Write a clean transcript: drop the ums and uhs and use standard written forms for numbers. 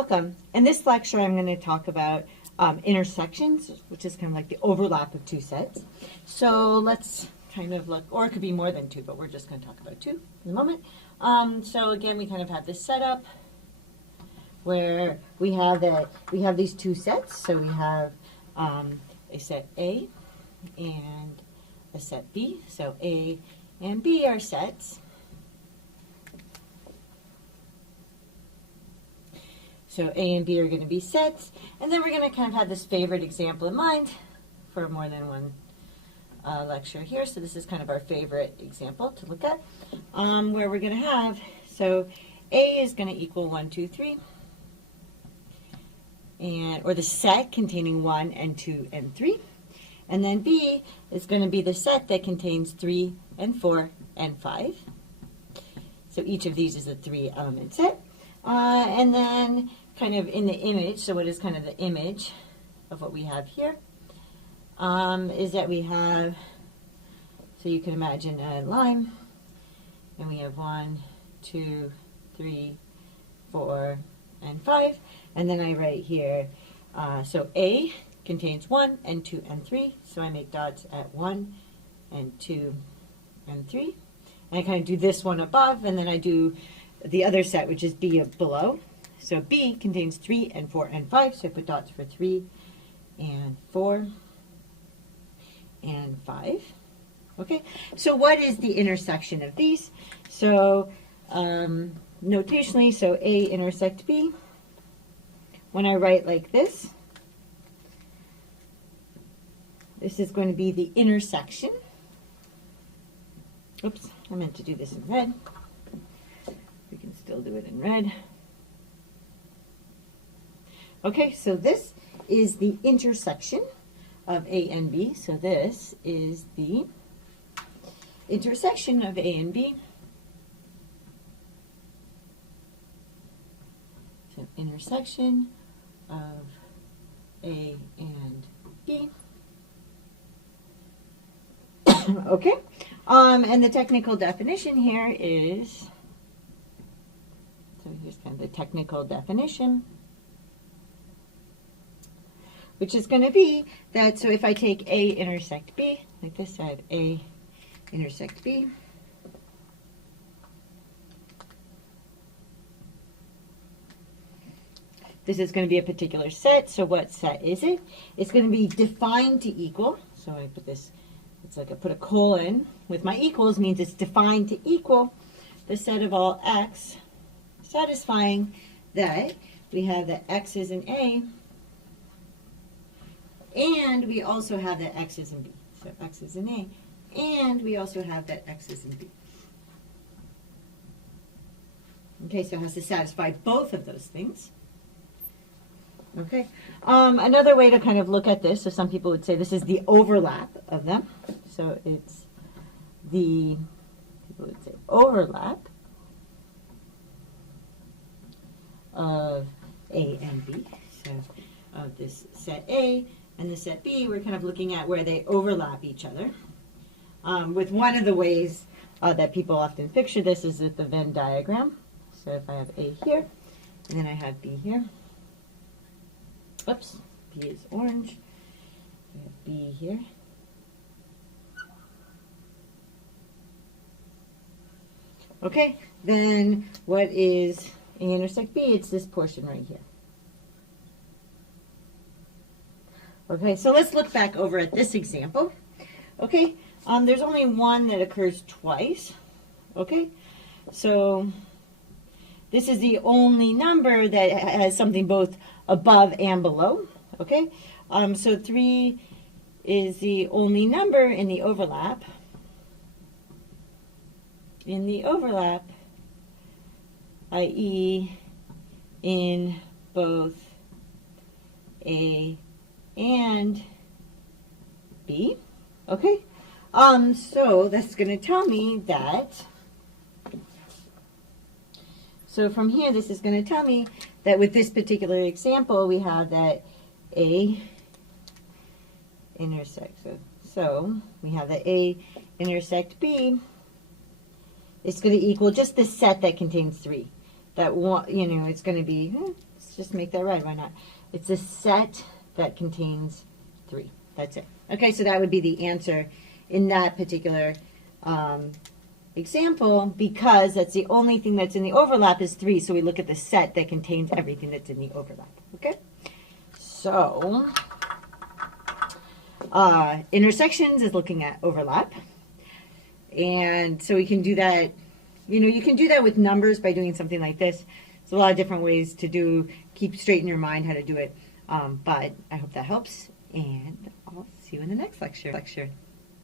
Welcome. In this lecture, I'm going to talk about intersections, which is kind of like the overlap of two sets. So let's kind of look, or it could be more than two, but we're just going to talk about two in a moment. So again, we kind of have this setup where we have these two sets. So we have a set A and a set B. So A and B are sets. So A and B are going to be sets, and then we're going to kind of have this favorite example in mind for more than one lecture here. So this is kind of our favorite example to look at, where we're going to have, so A is going to equal 1, 2, 3, or the set containing 1 and 2 and 3. And then B is going to be the set that contains 3 and 4 and 5. So each of these is a 3-element set. And then kind of in the image, so what is kind of the image of what we have here, is that we have, so you can imagine a line, and we have 1, 2, 3, 4, and 5, and then I write here, so A contains 1 and 2 and 3, so I make dots at 1 and 2 and 3, and I kind of do this one above, and then I do the other set, which is B below. So B contains 3 and 4 and 5, so I put dots for 3 and 4 and 5. Okay, so what is the intersection of these? So notationally, so A intersect B. When I write like this is going to be the intersection. Oops, I meant to do this in red. We can still do it in red. Okay, so this is the intersection of A and B. So this is the intersection of A and B. So intersection of A and B. Okay, and the technical definition here is, so here's kind of the technical definition, which is going to be that, so if I take A intersect B, like this, I have A intersect B. This is going to be a particular set, so what set is it? It's going to be defined to equal, so I put this, it's like I put a colon with my equals, means it's defined to equal the set of all x, satisfying that we have that x is in A, and we also have that x is in B. So x is in A, and we also have that x is in B. Okay, so it has to satisfy both of those things. Okay, another way to kind of look at this, so some people would say this is the overlap of them. So it's the, people would say overlap of A and B. So of this set A and the set B, we're kind of looking at where they overlap each other. With one of the ways that people often picture this is with the Venn diagram. So if I have A here, and then I have B here. Oops, B is orange. We have B here. Okay, then what is A intersect B? It's this portion right here. Okay, so let's look back over at this example. Okay, there's only one that occurs twice. Okay, so this is the only number that has something both above and below. Okay, so 3 is the only number in the overlap. In the overlap, i.e. in both A and B. Okay, so that's going to tell me that, so from here this is going to tell me that with this particular example we have that A intersects, so we have that A intersect B is going to equal just the set that contains 3. That one, you know, it's going to be, it's just make that red. Why not? It's a set that contains 3. That's it. Okay, so that would be the answer in that particular example, because that's the only thing that's in the overlap is 3. So we look at the set that contains everything that's in the overlap. Okay? So intersections is looking at overlap. And so we can do that, you can do that with numbers by doing something like this. There's a lot of different ways to keep straight in your mind how to do it. But I hope that helps, and I'll see you in the next lecture.